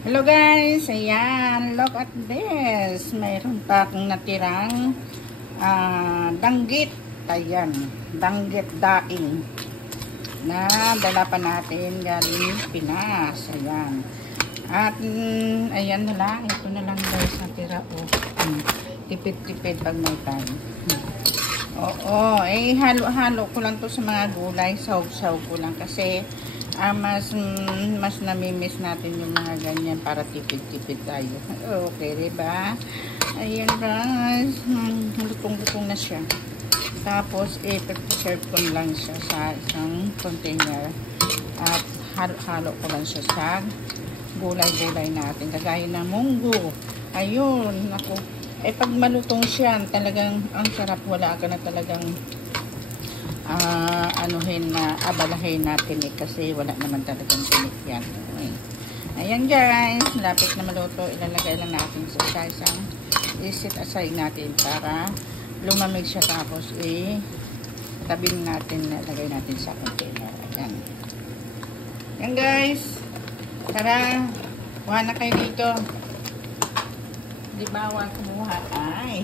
Hello guys, ayan, look at this. Mayroon pa akong natirang danggit. Ayan, danggit daing na dala pa natin galing Pinas. Ayan. At ayan na lang, ito na lang guys natira. Tipid-tipid pag may time. Oo, halo-halo ko lang to sa mga gulay, saw-saw ko lang kasi mas namimiss natin yung mga ganyan para tipid-tipid tayo. Okay, diba? Ayan guys, lutong-lutong na siya. Tapos, preserve ko lang siya sa isang container at halo-halo ko lang siya sa gulay-gulay natin. Kagaya ng munggo. Ayun, ako. Pag malutong siya, talagang ang sarap. Wala ka na talagang abalahin natin kasi wala naman talagang tinik yan. Ayan guys, lapit na maluto. Ilalagay lang natin sa isang isit aside natin para lumamig siya, tapos tabihin natin, lagay natin sa container. Ayan. Ayan guys, tara, kuha na kayo dito. Hindi bawal kumuha. Ay,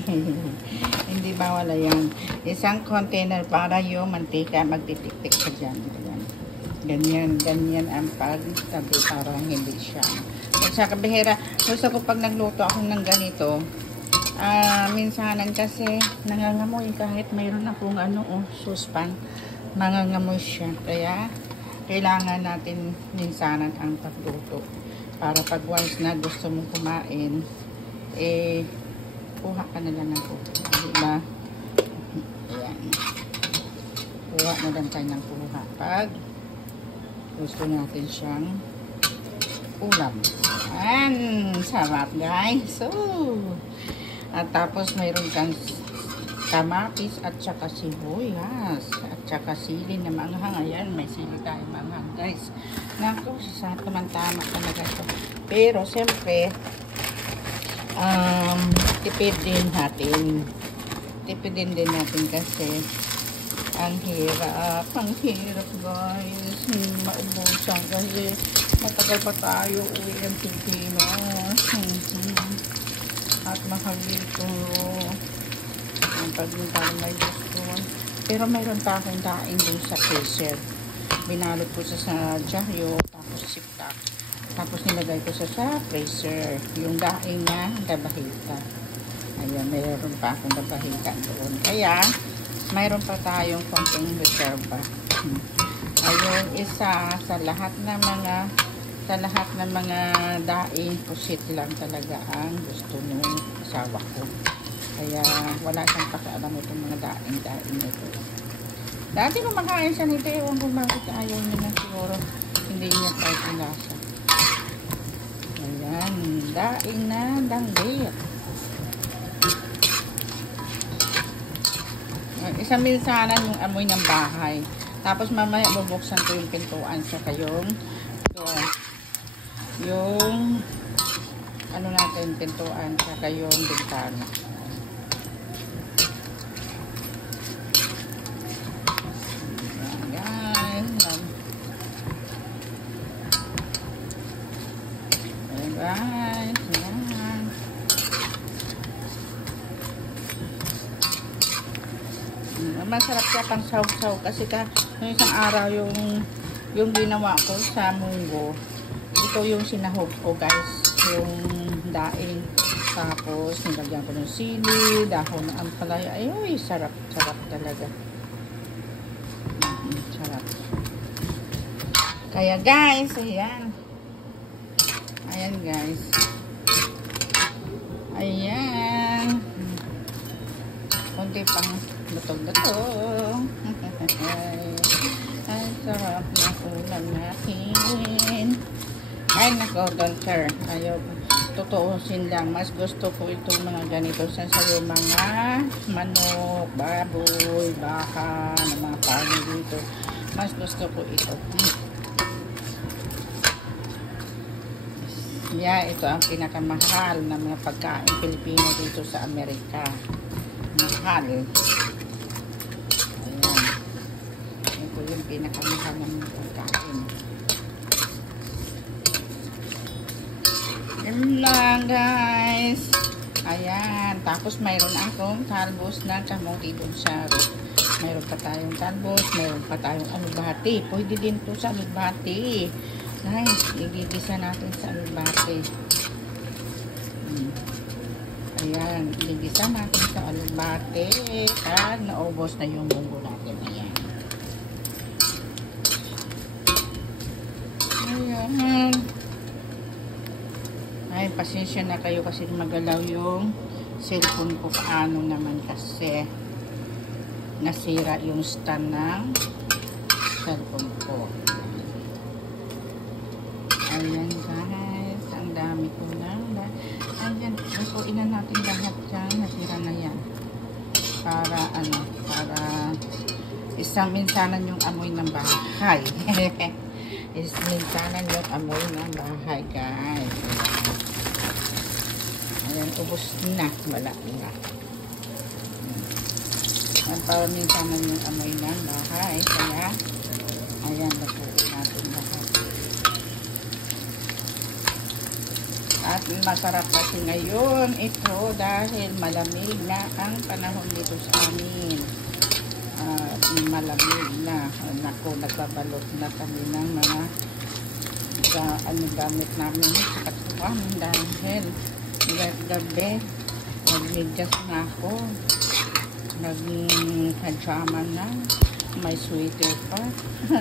hindi bawal. Ayan. Isang container para yung mantika magtitik-tik sa dyan. Ayan. Ganyan ang pagtabi para hindi siya. At sa kabihira, gusto ko pag nagluto ako ng ganito, minsanan kasi nangangamoy kahit mayroon akong suspan, nangangamoy siya. Kaya, kailangan natin minsanan ang pagluto. Para pag once na gusto mong kumain, kuha ka na lang ng kuha. Diba? Ayan. Kuha na lang tayo ng kuha. Pag gusto natin siyang ulam. Ayan. Sarap guys. So, at tapos mayroon kang kamatis at saka sibuyas. At saka sili na manghang. Ayan. May sili tayo manghang guys. Naku, sa tamang-tama talaga ito. Pero, siyempre, tipid din natin kasi ang hirap guys, maubusan kasi matagal pa tayo uwi ng Pilipinas at mahal dito ang pagmintahan may gusto. Pero mayroon pa akong daing dun sa freezer, binalot ko sa dyaryo, tapos siptak. Tapos nilagay ko sa freezer. Yung daing na dabahita. Ayan, mayroon pa akong dabahita doon. Kaya, mayroon pa tayong konting reserva. Ayun, isa sa lahat ng mga daing, pusit lang talaga ang gusto ng asawa ko. Kaya, wala siyang pakialam itong mga daing ito. Dati kumakain siya nito, ewan kung bakit ayaw niya na siguro. Hindi niya tayo pinasa. Ayan, daing na danggit. Isang minsanan yung amoy ng bahay. Tapos mamaya bubuksan ko yung pintuan tsaka yung pintuan tsaka yung bintana. Guys, yan. Masarap siya pang saw-saw kasi yung isang araw yung ginawa ko sa munggo, ito yung sinahog ko guys, yung daing, tapos nilagyan ko ng sili, dahon ng ampalaya. Ay, sarap talaga. Sarap. Kaya guys, ayan guys. Ayan. Kunti pang lutog-lutog. Ay, sarap na ulam natin. Ay, nako, don't care. Ayaw, tutuusin lang. Mas gusto ko itong mga ganito sa yung mga manok, baboy, baka, na mga pagi dito. Mas gusto ko ito. Yeah, ito ang pinakamahal na mga pagkain Pilipino dito sa Amerika. Mahal. Ayan. Ito yung pinakamahal ng mga pagkain. Yun lang guys. Ayan. Tapos mayroon akong talbos na kamuti dun sa rep. Mayroon pa tayong talbos. Mayroon pa tayong alubati. Pwede din to sa alubati. Guys, igigisa natin sa alubati. Ayan. Igigisa natin sa alubati. At naubos na yung munggo natin. Ayan. Ayan. Ay, pasensya na kayo kasi magalaw yung cellphone ko. Paano naman kasi nasira yung stand ng cellphone ko. Ayan guys, ang dami ko na. Ayan, lutuin na natin lahat dyan. Natira na yan. Para ano, para isang minsanan yung amoy ng bahay. Isang minsanan yung amoy ng bahay guys. Ayan, ubos na. Wala na. Ayan, para minsanan yung amoy ng bahay. Kaya, ayan, lutuin natin lahat. At masarap kasi ngayon ito dahil malamig na ang panahon dito sa amin. Malamig na. Naku, nagbabalot na kami ng mga gamit namin sa katuan dahil gabi nagmedyas na ako. Nagpajama na. May sweater pa.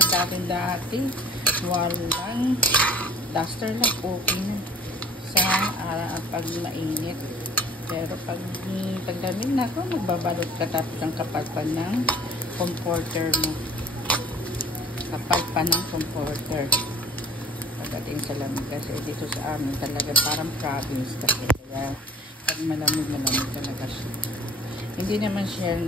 Dati walang duster lang, okay na sa pag mainit. Pero pag lamig na ako, magbabalot ka tapos ang kapal pa ng comforter mo. Kapal pa ng comforter. Pagdating sa lamig kasi dito sa amin talaga parang province kasi. Kaya pag malamig talaga siya. Hindi naman siya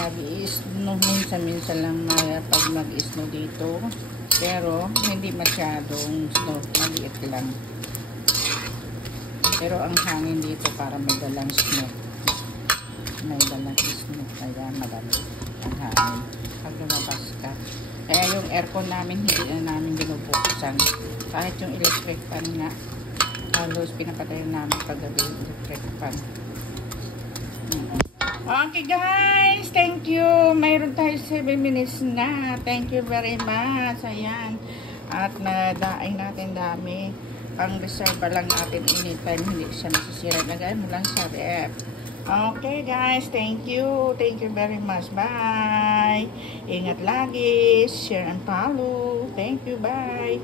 mag-i-snow. Minsan lang pag mag-i-snow dito. Pero, hindi masyadong snow. Maliit lang. Pero, ang hangin dito para may dalang snow. May dalang snow. Kaya, malamig ang hangin. Pag lumabas ka. Kaya, yung aircon namin, hindi na namin binubuksan. Kahit yung electric fan nga, halos pinapatayin namin paggabi yung electric fan. Okay guys, thank you. Mayroon tayo 7 minutes na. Thank you very much. Ayan. At nadaing natin dami. Pang reserve lang natin anytime. Hindi siya nasisira. Lagay mo lang sa ref. Okay guys, thank you. Thank you very much. Bye. Ingat lagi. Share and follow. Thank you. Bye.